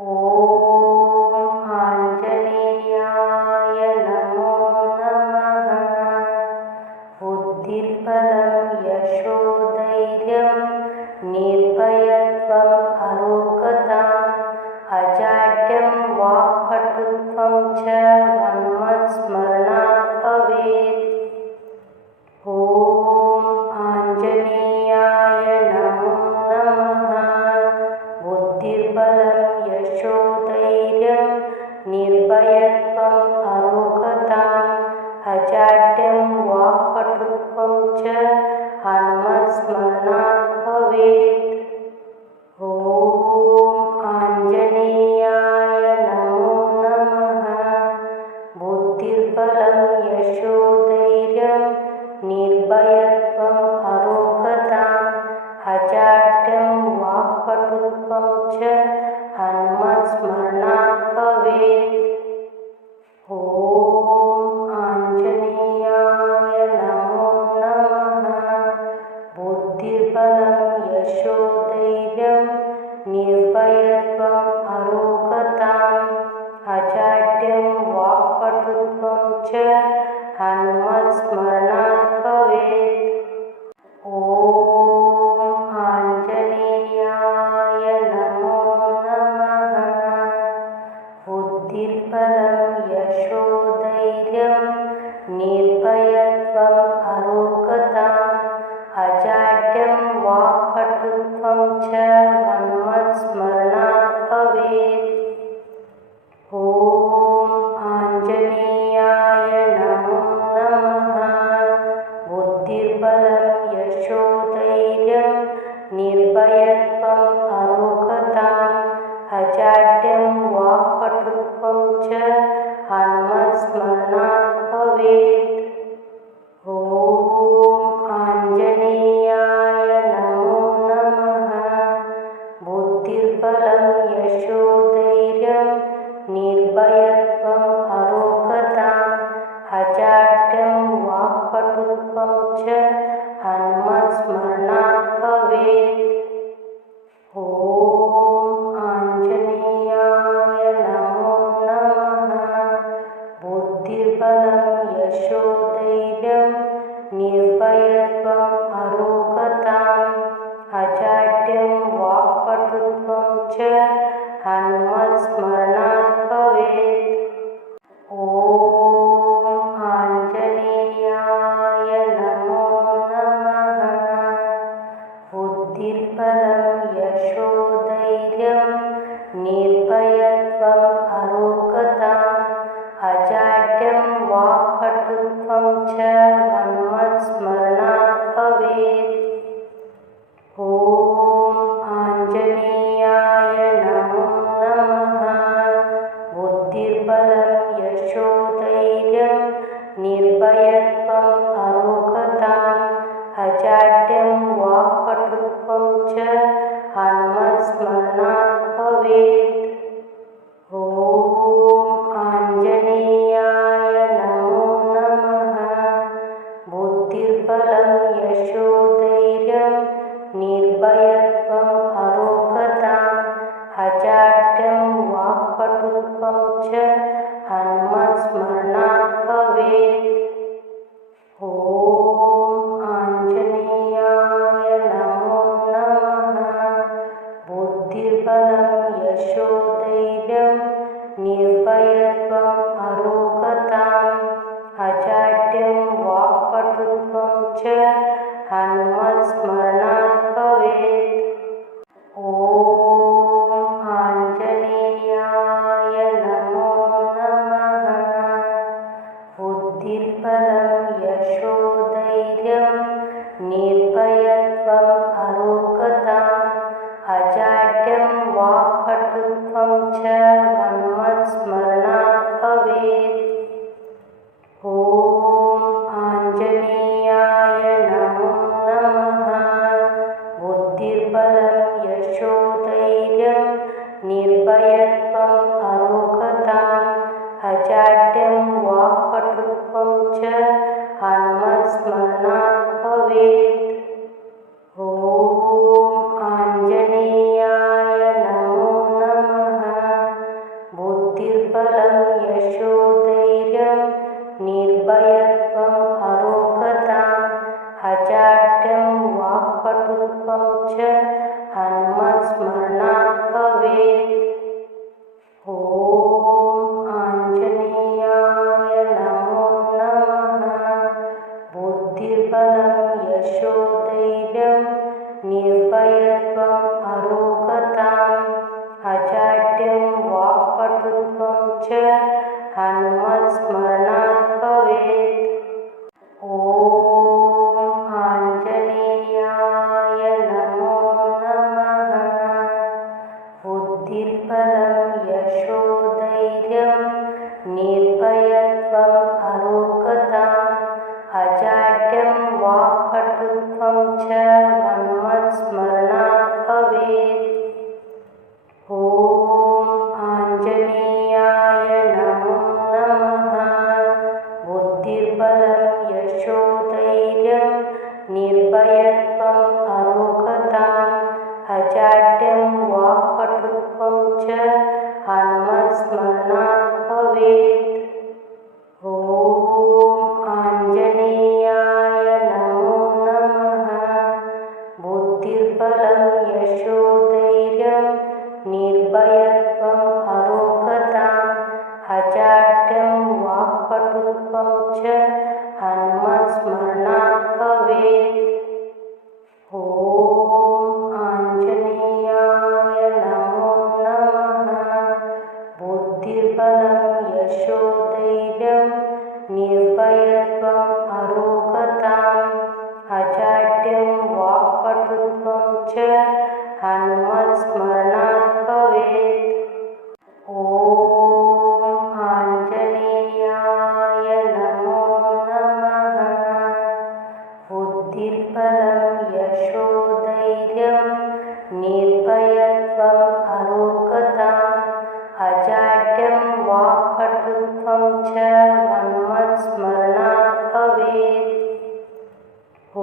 ॐ आञ्जनेयाय नमो नमः। बुद्धिर्बलं यशोधैर्यं निर्भयत्वम् अरोगताम् अजाड्यं वाक्पटुत्वं च हनुमत्स्मरणात् भवेत्। ॐ आञ्जनेयाय नमो नमः। बुद्धिर्बलं यशोधैर्यं निर्भयत्वम् अरोगताम् अजाड्यं वाक्पटुत्वं च हनुमत्स्मरणात् भवेत्। ॐ आञ्जनेयाय नमो नमः। बुद्धिर्बलं यशोधैर्यं निर्भयत्वम् अरोगताम् अजाड्यं वाक्पटुत्वं च हनुमत्स्मरणात् भवेत्। ॐ आञ्जनेयाय नमो नमः। बुद्धिर्बलं यशोधैर्यं निर्भयत्वम् अरोगताम् अजाड्यं वाक्पटुत्वं च हनुमत्स्मरणात् भवेत्। ॐ आञ्जनेयाय नमो नमः। बुद्धिर्बलं यशोधैर्यं निर्भयत्वम् अरोगताम् अजाड्यं वाक्पटुत्वं च हनुमत्स्मरणात् भवेत्। ॐ आञ्जनेयाय नमो नमः। बुद्धिर्बलं यशोधैर्यं निर्भयत्वम् अरोगताम् अजाड्यं वाक्पटुत्वं च हनुमत्स्मरणात् भवेत्। ॐ आञ्जनेयाय नमो नमः। बुद्धिर्बलं यशोधैर्यं निर्भयत्वम् अरोगताम् अजाड्यं वाक्पटुत्वं च हनुमत्स्मरणात् भवेत्। ॐ आञ्जनेयाय नमो नमः। बुद्धिर्बलं यशोधैर्यं निर्भयत्वम् अरोगताम् अजाड्यं वाक्पटुत्वं च हनुमत्स्मरणात् भवेत्। ॐ आञ्जनेयाय नमो नमः। बुद्धिर्बलं यशोधैर्यं निर्भयत्वम् अरोगताम् अजाड्यं वाक्पटुत्वं च हनुमत्स्मरणात् भवेत्। ॐ आञ्जनेयाय नमो नमः। बुद्धिर्बलं यशोधैर्यं निर्भयत्वम् अरोगताम् अजाड्यं वाक्पटुत्वं च हनुमत्स्मरणात् भवेत्। ॐ आञ्जनेयाय नमो नमः। बुद्धिर्बलं यशोधैर्यं निर्भयत्वम् अरोगताम् अजाड्यं वाक्पटुत्वं च हनुमत्स्मरणात् भवेत्। ॐ आञ्जनेयाय नमो नमः। बुद्धिर्बलं यशोधैर्यं निर्भयत्वम् अरोगताम् अजाड्यं वाक्पटुत्वं च हनुमत्स्मरणात् भवेत्। ॐ आञ्जनेयाय नमो नमः। बुद्धिर्बलं यशोधैर्यं निर्भयत्वम् अरोगताम् अजाड्यं वाक्पटुत्वं च हनुमत्स्मरणात् भवेत्। ॐ आञ्जनेयाय नमो नमः। बुद्धिर्बलं यशोधैर्यं निर्भयत्वम् अरोगताम् अजाड्यं वाक्पटुत्वं च हनुमत्स्मरणात् भवेत्। ॐ आञ्जनेयाय नमो नमः। च हनुमत्स्मरणात् भवेत्। ॐ आञ्जनेयाय नमो नमः। बुद्धिर्बलं यशोधैर्यं निर्भयत्वम् अरोगताम् अजाड्यं वाक्पटुत्वं च हनुमत्स्मरणात् भवेत्। ॐ आञ्जनेयाय नमो नमः। बुद्धिर्बलं यशोधैर्यं निर्भयत्वम् अरोगताम् अजाड्यं वाक्पटुत्वं च हनुमत्स्मरणात् भवेत्। ॐ आञ्जनेयाय नमो नमः। बुद्धिर्बलं यशोधैर्यं निर्भयत्वम् अरोगताम् अजाड्यं वाक्पटुत्वं च हनुमत्स्मरणात् भवेत्। ॐ आञ्जनेयाय नमो नमः। बुद्धिर्बलं यशोधैर्यं निर्भयत्वम् अरोगताम् अजाड्यं वाक्पटुत्वं च हनुमत्स्मरणात् भवेत्। ॐ आञ्जनेयाय नमो नमः। बुद्धिर्बलं यशोधैर्यं निर्भयत्वम् अरोगताम् अजाड्यं वाक्पटुत्वं च हनुमत्स्मरणात् भवेत्। ॐ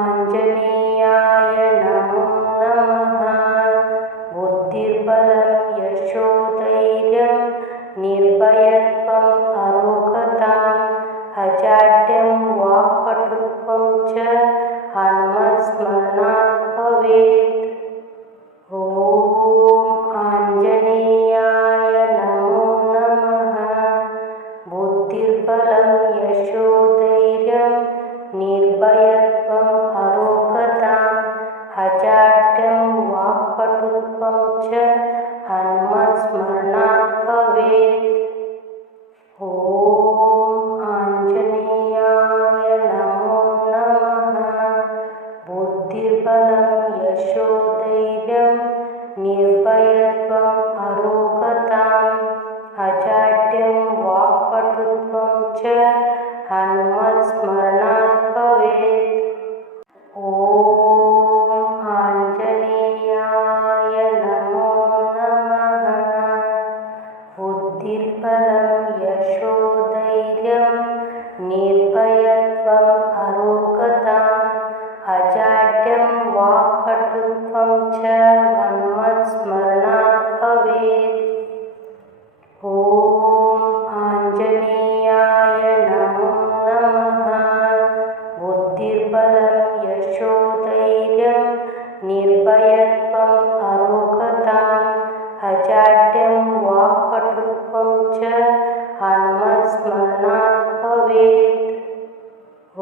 आञ्जनेयाय नमो नमः। बुद्धिर्बलं यशोधैर्यं निर्भयत्वम् अरोगताम् अजाड्यं वाक्पटुत्वं च हनुमत्स्मरणात् भवेत्। ॐ आञ्जनेयाय नमो नमः। बुद्धिर्बलं यशोधैर्यं निर्भयत्वम् अरोगताम् अजाड्यं वाक्पटुत्वं च हनुमत्स्मरणात् भवेत्। ॐ आञ्जनेयाय नमो नमः। बुद्धिर्बलं यशोधैर्यं निर्भयत्वम् अरोगताम् अजाड्यं वाक्पटुत्वं च हनुमत्स्मरणात् भवेत्। ॐ आञ्जनेयाय नमो नमः। बुद्धिर्बलं यशोधैर्यं निर्भयत्वम् अरोगताम् अजाड्यं वाक्पटुत्वं च हनुमत्स्मरणात् भवेत्। ॐ आञ्जनेयाय नमो नमः। बुद्धिर्बलं यशोधैर्यं निर्भयत्वम् अरोगताम् अजाड्यं वाक्पटुत्वं च हनुमत्स्मरणात् भवेत्। ॐ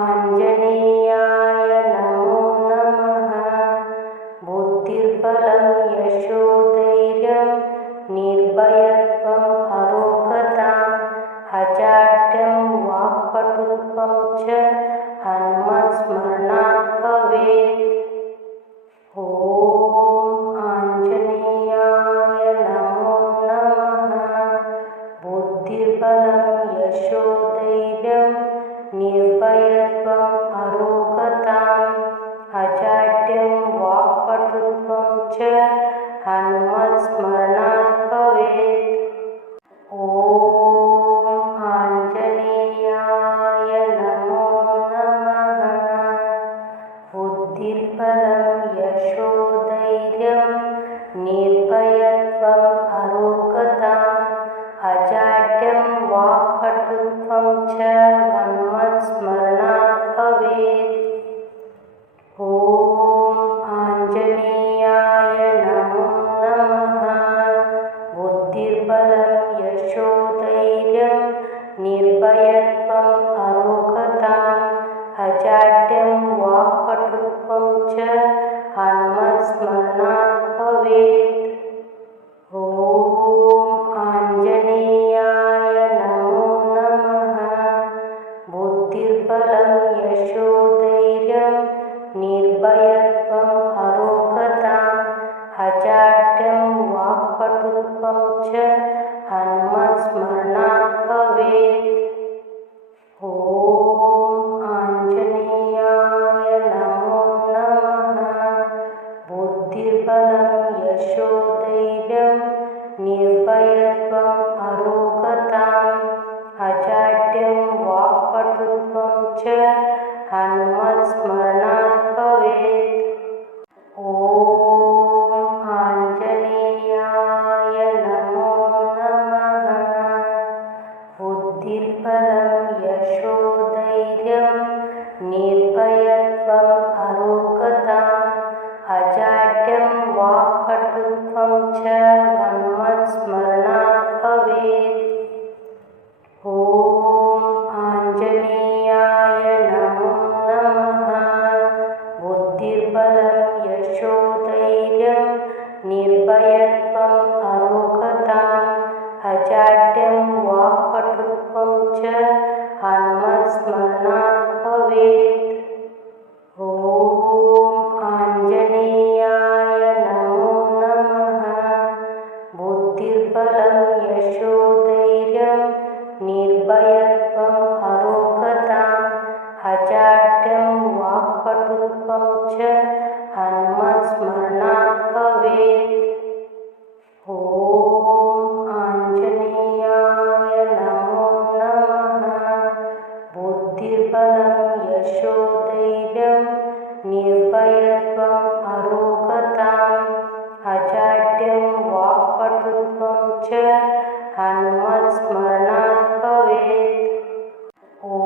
आञ्जनेयाय नमो नमः। बुद्धिर्बलं यशोधैर्यं निर्भयत्वम् अरोगताम् अजाड्यं वाक्पटुत्वं च हनुमत्स्मरणात् भवेत्। ॐ आञ्जनेयाय नमो नमः। बुद्धिर्बलं यशोधैर्यं निर्भयत्वम् अरोगताम् अजाड्यं वाक्पटुत्वं च हनुमत्स्मरणात् भवेत्। ॐ आञ्जनेयाय नमो नमः। बुद्धिर्बलं यशोधैर्यं निर्भयत्वम् अरोगताम् अजाड्यं वाक्पटुत्वं च हनुमत्स्मरणात् भवेत्। ॐ आञ्जनेयाय नमो नमः। च हनुमत्स्मरणात् भवेत्। ॐ आञ्जनेयाय नमो नमः। बुद्धिर्बलं यशोधैर्यं निर्भयत्वम् अरोगताम् अजाड्यं वाक्पटुत्वं च हनुमत्स्मरणात् भवेत्। ॐ आञ्जनेयाय नमो नमः। बुद्धिर्बलं यशोधैर्यं निर्भयत्वम् अरोगताम् अजाड्यं वाक्पटुत्वं च हनुमत्स्मरणात् भवेत्। ॐ आञ्जनेयाय नमो नमः। बुद्धिर्बलं यशोधैर्यं निर्भयत्वम् अरोगताम् अजाड्यं वाक्पटुत्वं च हनुमत्स्मरणात् भवेत्। ॐ आञ्जनेयाय नमो नमः। बुद्धिर्बलं यशोधैर्यं निर्भयत्वम् अरोगताम् अजाड्यं वाक्पटुत्वं च हनुमत्स्मरणात् भवेत्। ॐ आञ्जनेयाय नमो नमः। बुद्धिर्बलं यशोधैर्यं निर्भयत्वम् अरोगताम् अजाड्यं वाक्पटुत्वं च हनुमत्स्मरणात् भवेत्। ॐ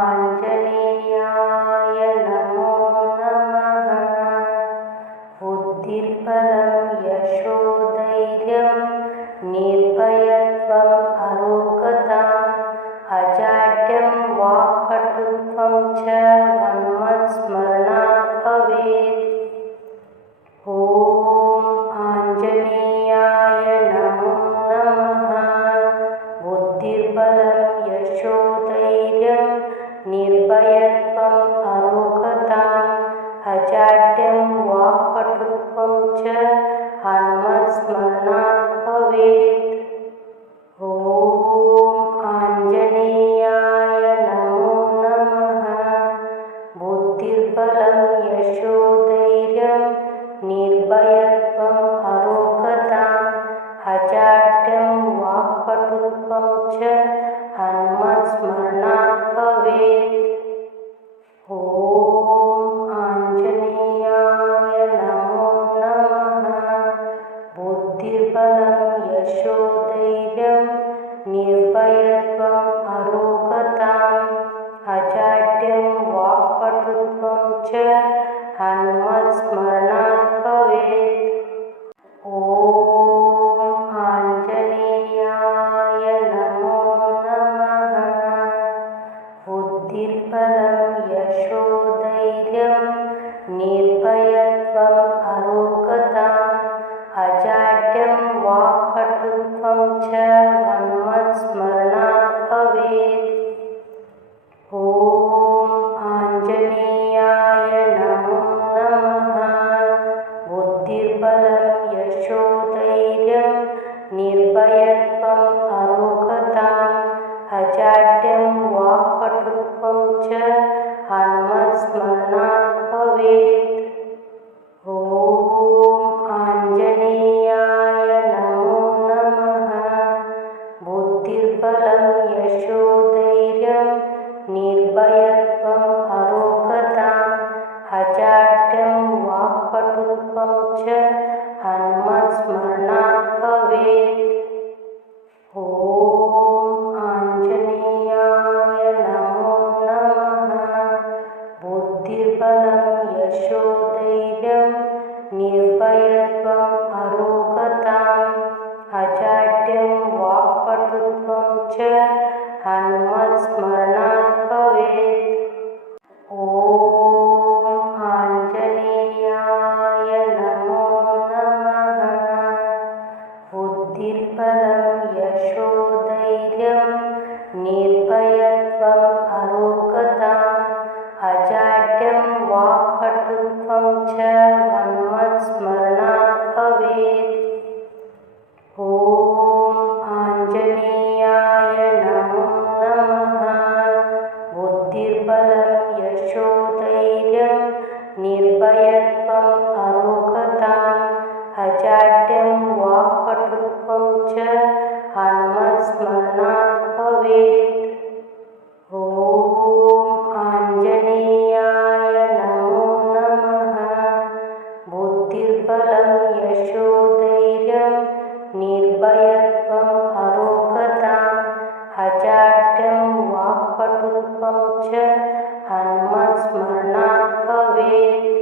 आञ्जनेयाय नमो नमः। बुद्धिर्बलं यशोधैर्यं निर्भयत्वम् अरोगताम् अजाड्यं वाक्पटुत्वं च हनुमत्स्मरणात् भवेत्। ॐ आञ्जनेयाय नमो नमः। बुद्धिर्बलं यशोधैर्यं निर्भयत्वम् अरोगताम् अजाड्यं वाक्पटुत्वं च हनुमत्स्मरणात् भवेत्। ॐ आञ्जनेयाय नमो नमः। बुद्धिर्बलं यशोधैर्यं निर्भयत्वम् अरोगताम् अजाड्यं वाक्पटुत्वं च हनुमत्स्मरणात् भवेत्। ॐ आञ्जनेयाय नमो नमः। बुद्धिर्बलं यशोधैर्यं निर्भयत्वम् अरोगताम् अजाड्यं वाक्पटुत्वं च हनुमत्स्मरणात् भवेत्। ॐ आञ्जनेयाय नमो नमः। बुद्धिर्बलं यशोधैर्यं निर्भयत्वम् अरोगताम् अजाड्यं वाक्पटुत्वं च हनुमत्स्मरणात् भवेत्। ॐ आञ्जनेयाय नमो नमः। बुद्धिर्बलं यशोधैर्यं निर्भयत्वम् अरोगताम् अजाड्यं वाक्पटुत्वं च हनुमत्स्मरणात् भवेत्। ॐ आञ्जनेयाय नमो नमः। बुद्धिर्बलं यशोधैर्यं निर्भयत्वम् अरोगताम् अजाड्यं वाक्पटुत्वं च हनुमत्स्मरणात् भवेत्। ॐ आञ्जनेयाय नमो नमः। बुद्धिर्बलं यशोधैर्यं निर्भयत्वम् अरोगताम् अजाड्यं वाक्पटुत्वं च हनुमत्स्मरणात् भवेत्। ॐ आञ्जनेयाय नमो नमः। बुद्धिर्बलं यशोधैर्यं निर्भयत्वम् अरोगताम् अजाड्यं वाक्पटुत्वं च हनुमत्स्मरणात् भवेत्। अजाड्यं वाक्पटुत्वं च हनुमत्स्मरणात् भवेत्। ॐ आञ्जनेयाय नमो नमः। बुद्धिर्बलं यशोधैर्यं निर्भयत्वम् अरोगताम् अजाड्यं वाक्पटुत्वं च हनुमत्स्मरणात् भवेत्।